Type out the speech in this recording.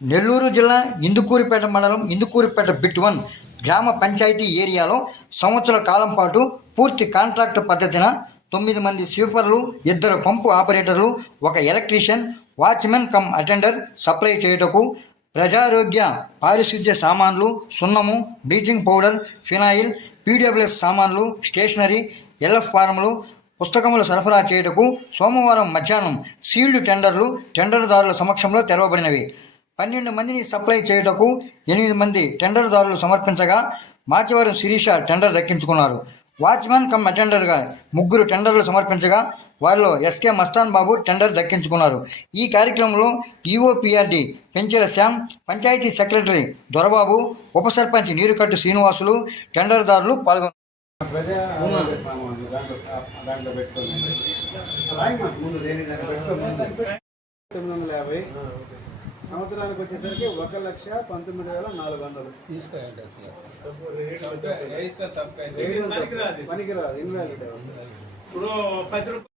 నెల్లూరు జిల్లా ఇందుకూరిపేట మండలం Indukurpet bit one గ్రామ పంచాయతీ ఏరియాలో సంవత్సర కాలం పాటు పూర్తి కాంట్రాక్ట్ పద్ధతిన తొమ్మిది మంది స్వీపర్లు ఇద్దరు పంపు ఆపరేటర్లు ఒక electrician watchman cum attender supply చేయుటకు ప్రజారోగ్య పారిశుద్ధ్య సామాన్లు సున్నము బ్లీచింగ్ పౌడర్ ఫినాయిల్ పీడబ్ల్యూఎస్ సామాన్లు స్టేషనరీ ఎల్ఎఫ్ ఫారములు పుస్తకములు సరఫరా చేయుటకు సోమవారం మధ్యాహ్నం సీల్డ్ టెండర్లు టెండర్దారుల సమక్షంలో తెరవబడినవి. పన్నెండు మందిని సప్లై చేయుటకు ఎనిమిది మంది టెండర్దారులు సమర్పించగా మాచివరం శిరీష టెండర్ దక్కించుకున్నారు. వాచ్మెన్ కమ్ అటెండర్గా ముగ్గురు టెండర్లు సమర్పించగా వారిలో ఎస్కే మస్తాన్ బాబు టెండర్ దక్కించుకున్నారు. ఈ కార్యక్రమంలో ఈఓపిఆర్డి పెంచెల శ్యామ్ పంచాయతీ సెక్రటరీ దొరబాబు ఉప సర్పంచ్ నీరుకట్టు శ్రీనివాసులు టెండర్దారులు పాల్గొన్నారు. తొమ్మిది వందల యాభై సంవత్సరానికి వచ్చేసరికి ఒక లక్ష పంతొమ్మిది వేల నాలుగు వందలు. తప్ప పనికిరాదు ఇన్వాలిడ్. ఇప్పుడు పది రూపాయలు